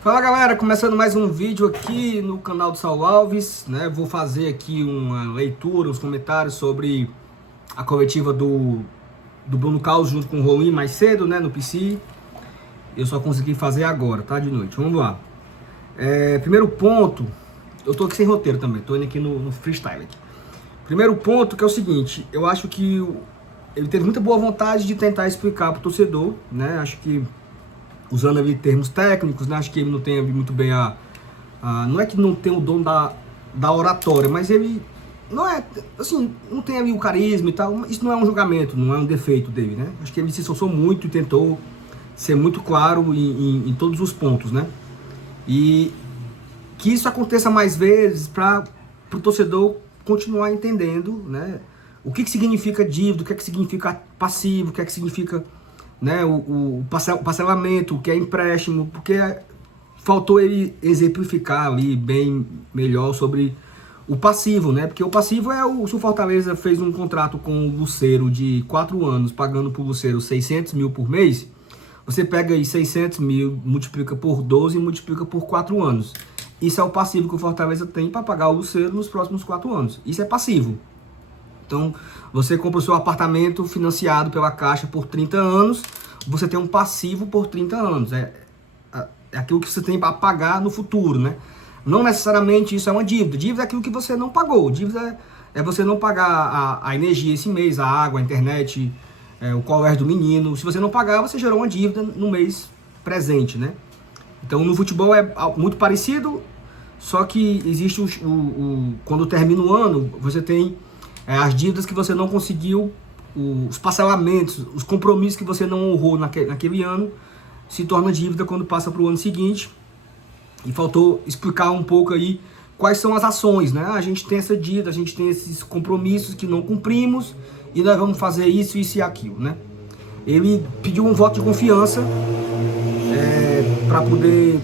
Fala galera, começando mais um vídeo aqui no canal do Saulo Alves, né? Vou fazer aqui uma leitura, uns comentários sobre a coletiva do Bruno Carlos junto com o Rolim mais cedo, né? No PC. Eu só consegui fazer agora, tá? De noite. Vamos lá. Primeiro ponto, eu tô aqui sem roteiro também, tô indo aqui no freestyle aqui. Primeiro ponto que é o seguinte, eu acho que ele teve muita boa vontade de tentar explicar pro torcedor, né? Acho que usando ali termos técnicos, né? Acho que ele não tem muito bem não é que não tem o dom da oratória, mas ele não é, assim, não tem ali o carisma e tal. Isso não é um julgamento, não é um defeito dele, né? Acho que ele se esforçou muito e tentou ser muito claro em todos os pontos, né? E que isso aconteça mais vezes para o torcedor continuar entendendo, né? O que significa dívida, o que significa passivo, o que significa, né, o parcelamento, o que é empréstimo, porque faltou ele exemplificar ali bem melhor sobre o passivo, né? Porque o passivo se o Fortaleza fez um contrato com o Lucero de 4 anos, pagando pro Lucero 600 mil por mês, você pega aí 600 mil, multiplica por 12 e multiplica por 4 anos. Isso é o passivo que o Fortaleza tem para pagar o Lucero nos próximos 4 anos. Isso é passivo. Então, você compra o seu apartamento financiado pela Caixa por 30 anos, você tem um passivo por 30 anos. É aquilo que você tem para pagar no futuro, né? Não necessariamente isso é uma dívida. Dívida é aquilo que você não pagou. Dívida é você não pagar a energia esse mês, a água, a internet, o colégio do menino. Se você não pagar, você gerou uma dívida no mês presente, né? Então, no futebol é muito parecido, só que existe quando termina o ano, você tem as dívidas que você não conseguiu, os parcelamentos, os compromissos que você não honrou naquele ano, se torna dívida quando passa para o ano seguinte. E faltou explicar um pouco aí quais são as ações, né? A gente tem essa dívida, a gente tem esses compromissos que não cumprimos e nós vamos fazer isso, isso e aquilo, né? Ele pediu um voto de confiança para poder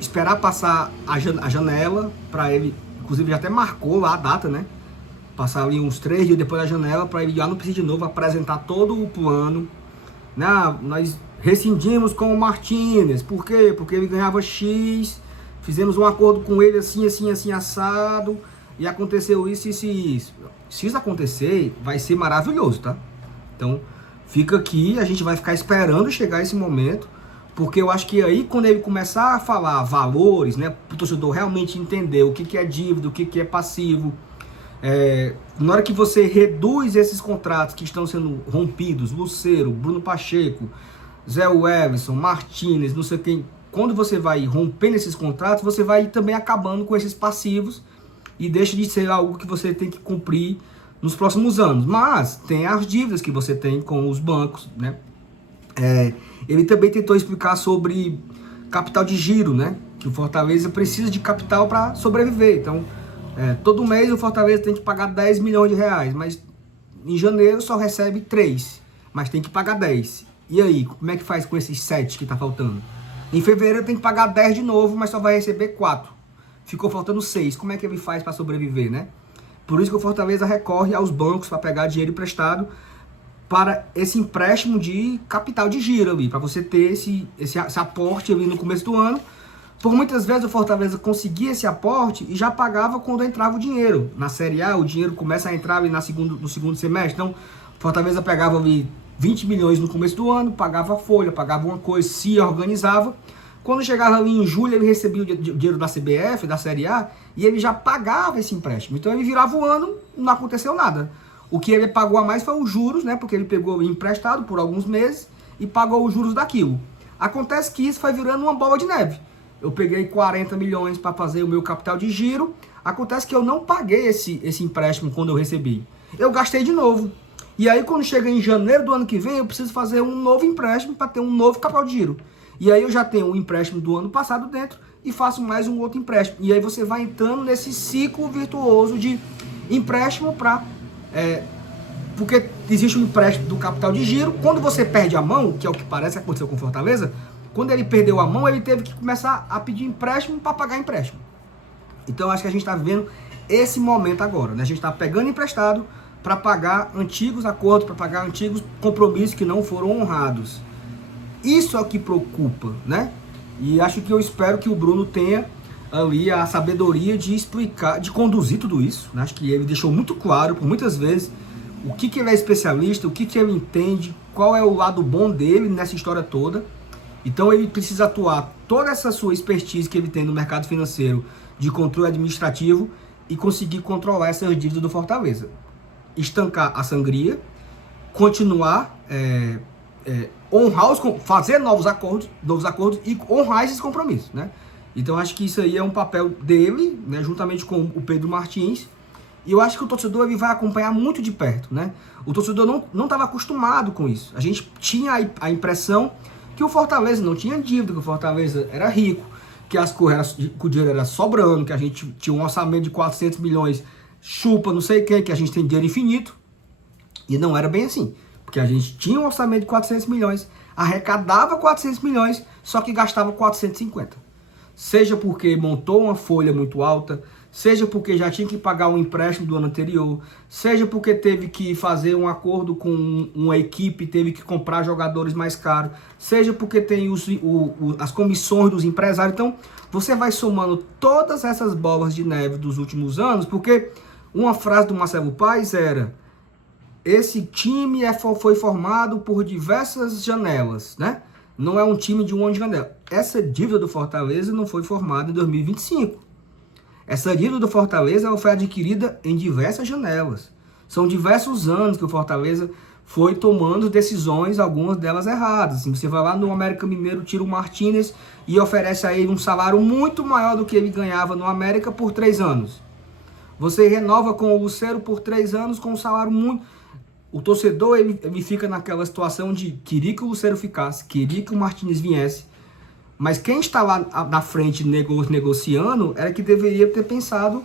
esperar passar a janela, para ele, inclusive já até marcou lá a data, né? Passar ali uns 3 dias depois da janela para ele ir lá no PC de novo apresentar todo o plano. Nós rescindimos com o Martínez. Por quê? Porque ele ganhava X, fizemos um acordo com ele assim, assim, assim, assado, e aconteceu isso, isso e isso. Se isso acontecer, vai ser maravilhoso, tá? Então, fica aqui, a gente vai ficar esperando chegar esse momento, porque eu acho que aí, quando ele começar a falar valores, né, para o torcedor realmente entender o que é dívida, o que é passivo, na hora que você reduz esses contratos que estão sendo rompidos, Lucero, Bruno Pacheco, Zé Everson, Martínez, não sei quem, quando você vai rompendo esses contratos, você vai também acabando com esses passivos e deixa de ser algo que você tem que cumprir nos próximos anos. Mas tem as dívidas que você tem com os bancos, né? Ele também tentou explicar sobre capital de giro, né? Que o Fortaleza precisa de capital para sobreviver. Então, todo mês o Fortaleza tem que pagar 10 milhões de reais, mas em janeiro só recebe 3, mas tem que pagar 10. E aí, como é que faz com esses 7 que tá faltando? Em fevereiro tem que pagar 10 de novo, mas só vai receber 4. Ficou faltando 6. Como é que ele faz para sobreviver, né? Por isso que o Fortaleza recorre aos bancos para pegar dinheiro emprestado para esse empréstimo de capital de giro ali, para você ter esse aporte ali no começo do ano. Por muitas vezes o Fortaleza conseguia esse aporte e já pagava quando entrava o dinheiro. Na Série A, o dinheiro começa a entrar ali no segundo semestre. Então, o Fortaleza pegava ali 20 milhões no começo do ano, pagava a folha, pagava uma coisa, se organizava. Quando chegava ali em julho, ele recebia o dinheiro da CBF, da Série A, e ele já pagava esse empréstimo. Então, ele virava o ano, não aconteceu nada. O que ele pagou a mais foi os juros, né? Porque ele pegou emprestado por alguns meses e pagou os juros daquilo. Acontece que isso foi virando uma bola de neve. Eu peguei 40 milhões para fazer o meu capital de giro. Acontece que eu não paguei esse empréstimo quando eu recebi. Eu gastei de novo. E aí, quando chega em janeiro do ano que vem, eu preciso fazer um novo empréstimo para ter um novo capital de giro. E aí eu já tenho o empréstimo do ano passado dentro e faço mais um outro empréstimo. E aí você vai entrando nesse ciclo virtuoso de empréstimo para... porque existe um empréstimo do capital de giro. Quando você perde a mão, que é o que parece que aconteceu com Fortaleza, quando ele perdeu a mão, ele teve que começar a pedir empréstimo para pagar empréstimo. Então, acho que a gente está vivendo esse momento agora, né? A gente está pegando emprestado para pagar antigos acordos, para pagar antigos compromissos que não foram honrados. Isso é o que preocupa, né? E acho que eu espero que o Bruno tenha ali a sabedoria de explicar, de conduzir tudo isso, né? Acho que ele deixou muito claro, por muitas vezes, o que ele é especialista, o que ele entende, qual é o lado bom dele nessa história toda. Então ele precisa atuar toda essa sua expertise que ele tem no mercado financeiro de controle administrativo e conseguir controlar essas dívidas do Fortaleza. Estancar a sangria, continuar, honrar fazer novos acordos e honrar esses compromissos, né? Então acho que isso aí é um papel dele, né, juntamente com o Pedro Martins. E eu acho que o torcedor ele vai acompanhar muito de perto, né? O torcedor não estava acostumado com isso. A gente tinha a impressão que o Fortaleza não tinha dívida, que o Fortaleza era rico, que que o dinheiro era sobrando, que a gente tinha um orçamento de 400 milhões, chupa não sei quem, que a gente tem dinheiro infinito. E não era bem assim, porque a gente tinha um orçamento de 400 milhões, arrecadava 400 milhões, só que gastava 450. Seja porque montou uma folha muito alta, seja porque já tinha que pagar um empréstimo do ano anterior, seja porque teve que fazer um acordo com uma equipe, teve que comprar jogadores mais caros, seja porque tem as comissões dos empresários. Então, você vai somando todas essas bolas de neve dos últimos anos, porque uma frase do Marcelo Paes era: esse time foi formado por diversas janelas, né? Não é um time de uma janela. Essa dívida do Fortaleza não foi formada em 2025. Essa dívida do Fortaleza foi adquirida em diversas janelas. São diversos anos que o Fortaleza foi tomando decisões, algumas delas erradas. Assim, você vai lá no América Mineiro, tira o Martínez e oferece a ele um salário muito maior do que ele ganhava no América por 3 anos. Você renova com o Lucero por 3 anos com um salário muito... O torcedor ele fica naquela situação de queria que o Lucero ficasse, queria que o Martínez viesse, mas quem está lá na frente negociando era que deveria ter pensado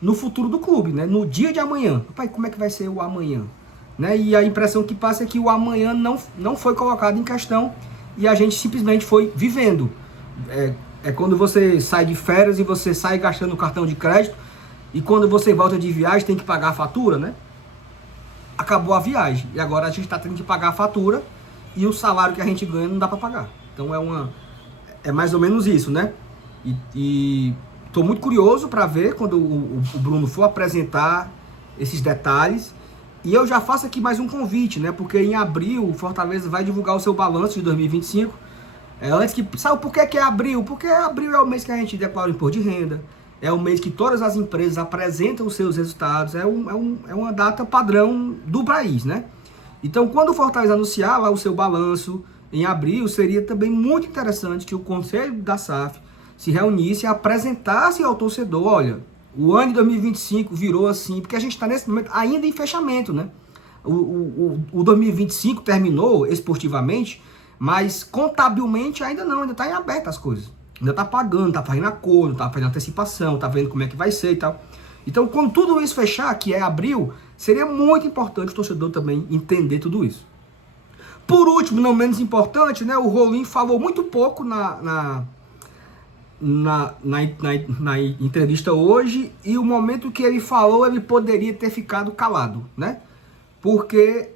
no futuro do clube, né? No dia de amanhã. Pai, como é que vai ser o amanhã? Né? E a impressão que passa é que o amanhã não foi colocado em questão e a gente simplesmente foi vivendo. É quando você sai de férias e você sai gastando o cartão de crédito e quando você volta de viagem tem que pagar a fatura, né? Acabou a viagem e agora a gente está tendo que pagar a fatura e o salário que a gente ganha não dá para pagar. Então é mais ou menos isso, né? E tô muito curioso para ver quando o Bruno for apresentar esses detalhes. E eu já faço aqui mais um convite, né? Porque em abril o Fortaleza vai divulgar o seu balanço de 2025. Antes que... Sabe por que é abril? Porque abril é o mês que a gente declara o imposto de renda. É o mês que todas as empresas apresentam os seus resultados. É uma data padrão do país, né? Então, quando o Fortaleza anunciar lá o seu balanço em abril, seria também muito interessante que o Conselho da SAF se reunisse e apresentasse ao torcedor: olha, o ano de 2025 virou assim, porque a gente está nesse momento ainda em fechamento, né? O 2025 terminou esportivamente, mas contabilmente ainda não, ainda está em aberto as coisas. Ainda está pagando, está fazendo acordo, está fazendo antecipação, está vendo como é que vai ser e tal. Então, quando tudo isso fechar, que é abril, seria muito importante o torcedor também entender tudo isso. Por último, não menos importante, né, o Rolim falou muito pouco na entrevista hoje, e o momento que ele falou, ele poderia ter ficado calado, né? Porque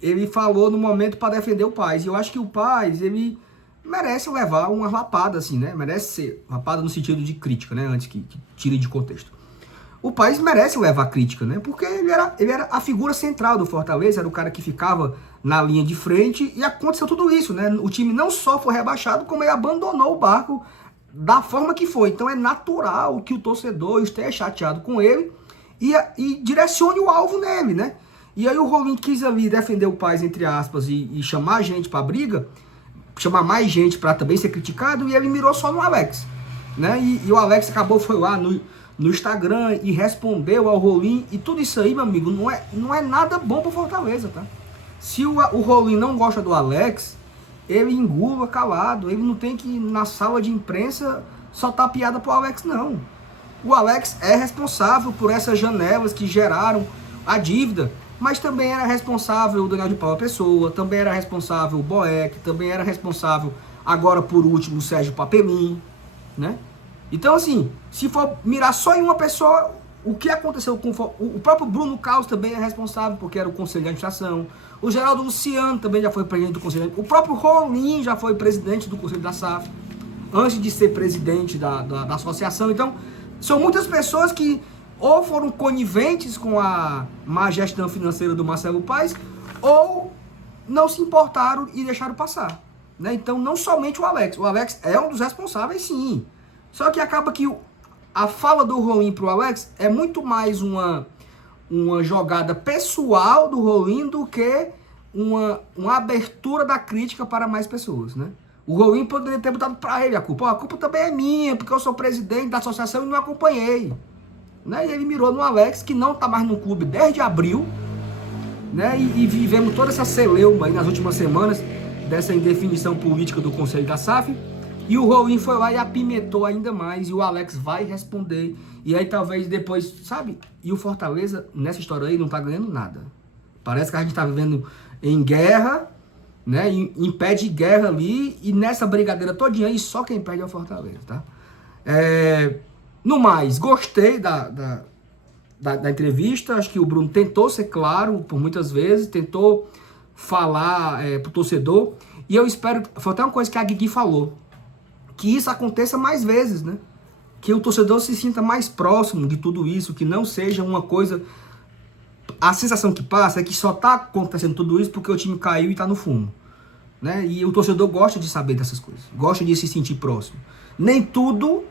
ele falou no momento para defender o Paes. E eu acho que o Paes, ele merece levar uma lapada, assim, né? Merece ser lapada no sentido de crítica, né? Antes que tire de contexto. O Paes merece levar crítica, né? Porque ele era a figura central do Fortaleza, era o cara que ficava na linha de frente e aconteceu tudo isso, né? O time não só foi rebaixado, como ele abandonou o barco da forma que foi. Então é natural que o torcedor esteja chateado com ele e direcione o alvo nele, né? E aí o Rolim quis ali defender o Paes, entre aspas, e chamar a gente pra briga, chamar mais gente para também ser criticado, e ele mirou só no Alex, né? E o Alex foi lá no Instagram e respondeu ao Rolim, e tudo isso aí, meu amigo, não é nada bom pro Fortaleza, tá? Se o Rolim não gosta do Alex, ele engula calado, ele não tem que ir na sala de imprensa soltar piada pro Alex, não. O Alex é responsável por essas janelas que geraram a dívida, mas também era responsável o Daniel de Paula Pessoa, também era responsável o Boeck, também era responsável, agora por último, o Sérgio Papelim, né? Então, assim, se for mirar só em uma pessoa, o que aconteceu com o próprio Bruno Carlos também é responsável, porque era o conselho de administração. O Geraldo Luciano também já foi presidente do conselho. O próprio Rolim já foi presidente do conselho da SAF. antes de ser presidente da associação. Então, são muitas pessoas que ou foram coniventes com a má gestão financeira do Marcelo Paes, ou não se importaram e deixaram passar, né? Então, não somente o Alex é um dos responsáveis, sim. Só que acaba que a fala do Rolim pro Alex é muito mais uma jogada pessoal do Rolim do que uma abertura da crítica para mais pessoas, né? O Rolim poderia ter botado para ele a culpa. A culpa também é minha, porque eu sou presidente da associação e não acompanhei, né? E ele mirou no Alex, que não está mais no clube desde abril, né? E vivemos toda essa celeuma aí nas últimas semanas dessa indefinição política do Conselho da SAF. E o Rolim foi lá e apimentou ainda mais, e o Alex vai responder. E aí talvez depois, sabe? E o Fortaleza, nessa história aí, não tá ganhando nada. Parece que a gente tá vivendo em guerra, né? Em pé de guerra ali, e nessa brigadeira todinha aí, só quem perde é o Fortaleza, tá? No mais, gostei da entrevista. Acho que o Bruno tentou ser claro por muitas vezes, tentou falar pro torcedor. E eu espero, foi até uma coisa que a Guigui falou, que isso aconteça mais vezes, né? Que o torcedor se sinta mais próximo de tudo isso, que não seja uma coisa... A sensação que passa é que só tá acontecendo tudo isso porque o time caiu e tá no fumo, né? E o torcedor gosta de saber dessas coisas, gosta de se sentir próximo. Nem tudo,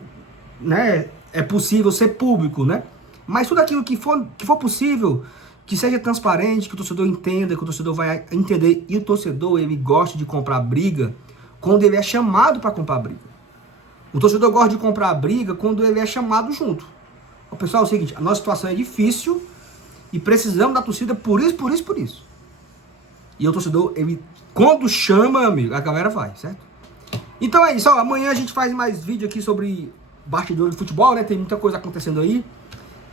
né, é possível ser público, né? Mas tudo aquilo que for possível, que seja transparente, que o torcedor entenda, que o torcedor vai entender. E o torcedor, ele gosta de comprar briga quando ele é chamado para comprar briga. O torcedor gosta de comprar briga quando ele é chamado junto. O pessoal, é o seguinte, a nossa situação é difícil e precisamos da torcida por isso, por isso, por isso. E o torcedor, ele, quando chama, amigo, a galera vai, certo? Então é isso, ó, amanhã a gente faz mais vídeo aqui sobre bastidores de futebol, né? Tem muita coisa acontecendo aí,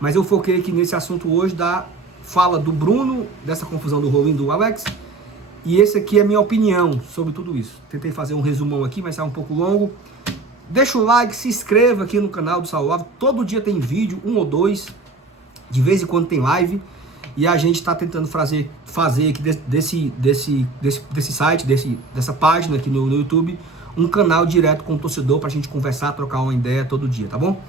mas eu foquei aqui nesse assunto hoje da fala do Bruno, dessa confusão do Rolim, do Alex. E esse aqui é a minha opinião sobre tudo isso. Tentei fazer um resumão aqui, mas saiu um pouco longo. Deixa o like, se inscreva aqui no canal do Saulo. Todo dia tem vídeo, 1 ou 2. De vez em quando tem live. E a gente está tentando fazer aqui desse site, dessa página aqui no YouTube, um canal direto com o torcedor para a gente conversar, trocar uma ideia todo dia, tá bom?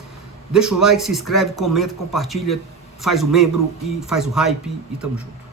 Deixa o like, se inscreve, comenta, compartilha, faz o membro e faz o hype e tamo junto.